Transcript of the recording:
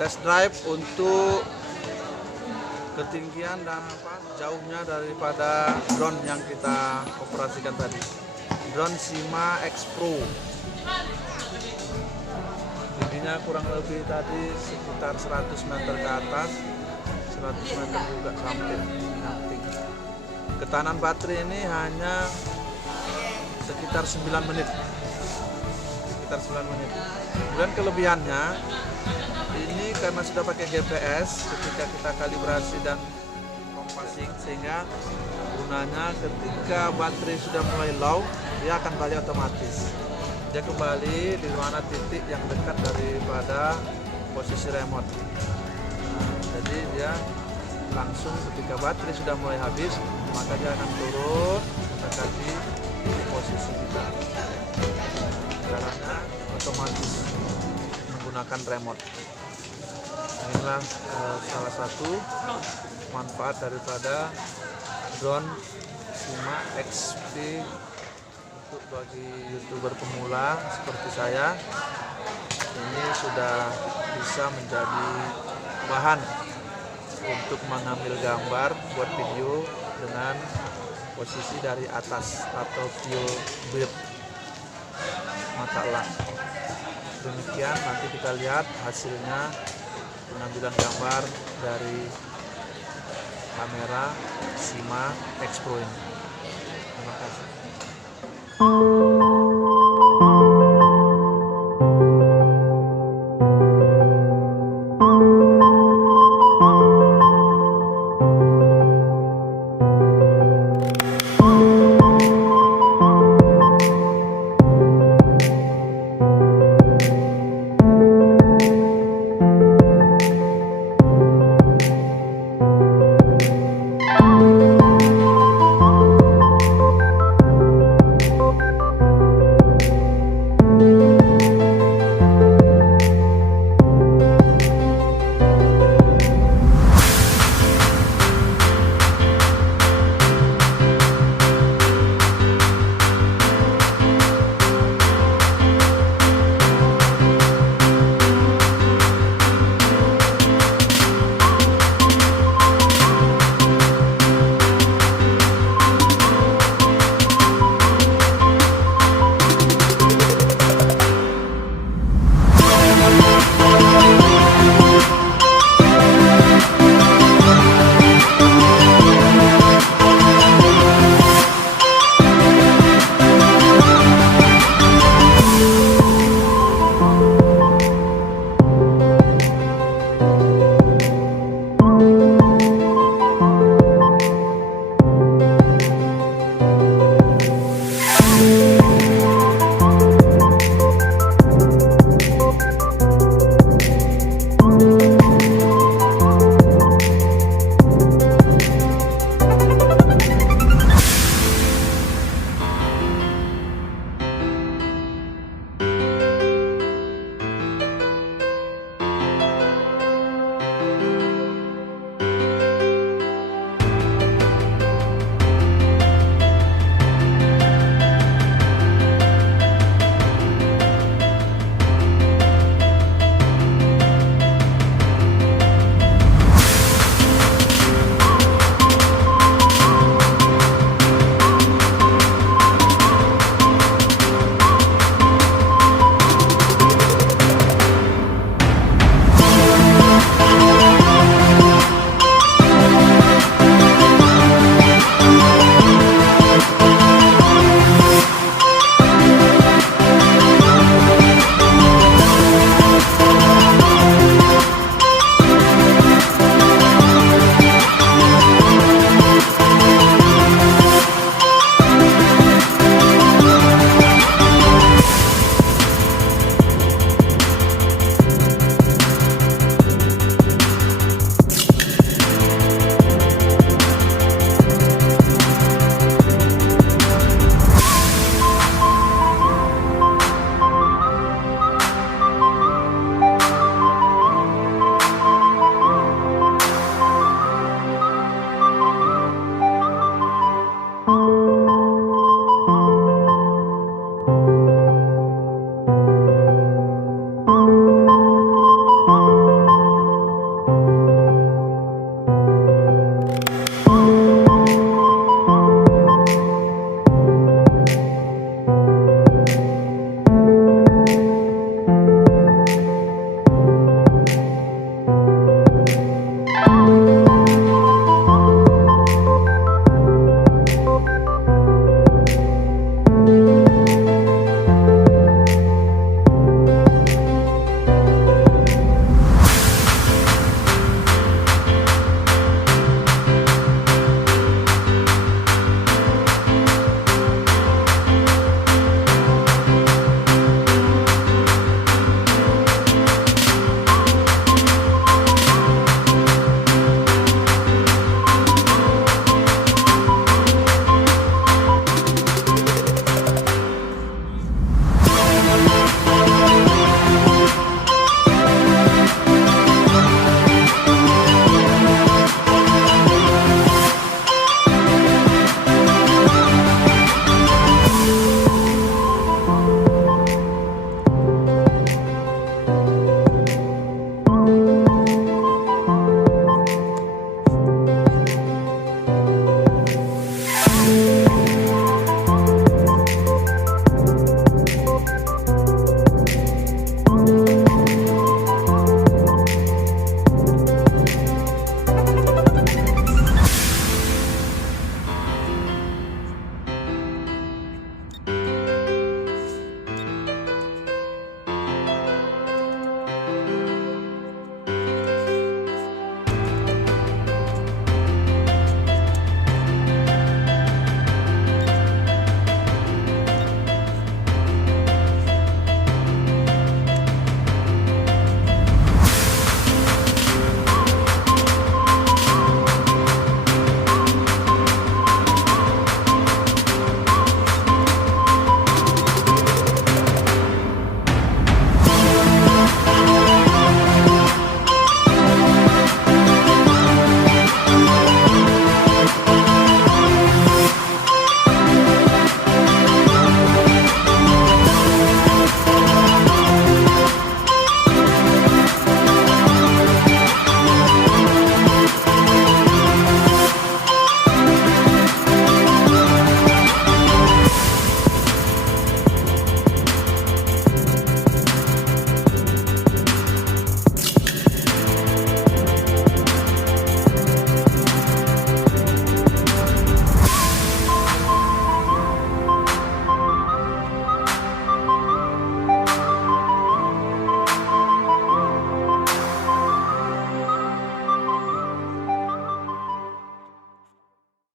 test drive untuk ketinggian dan jauhnya daripada drone yang kita operasikan tadi. Drone SYMA X8pro. Tingginya kurang lebih tadi sekitar 100 meter ke atas, 100 meter juga sampai nyamping. Ketahanan baterai ini hanya sekitar 9 menit. Kemudian kelebihannya ini karena sudah pakai GPS, ketika kita kalibrasi dan compassing, sehingga gunanya ketika baterai sudah mulai low, dia akan balik otomatis. Dia kembali di mana titik yang dekat daripada posisi remote. Jadi dia langsung ketika baterai sudah mulai habis, maka dia akan turun mendekati posisi kita. Caranya otomatis menggunakan remote. Inilah salah satu manfaat daripada drone SYMA X8 untuk bagi YouTuber pemula seperti saya. Ini sudah bisa menjadi bahan untuk mengambil gambar buat video dengan posisi dari atas atau view bird mata elang. Demikian, nanti kita lihat hasilnya pengambilan gambar dari kamera SYMA X8pro ini. Terima kasih.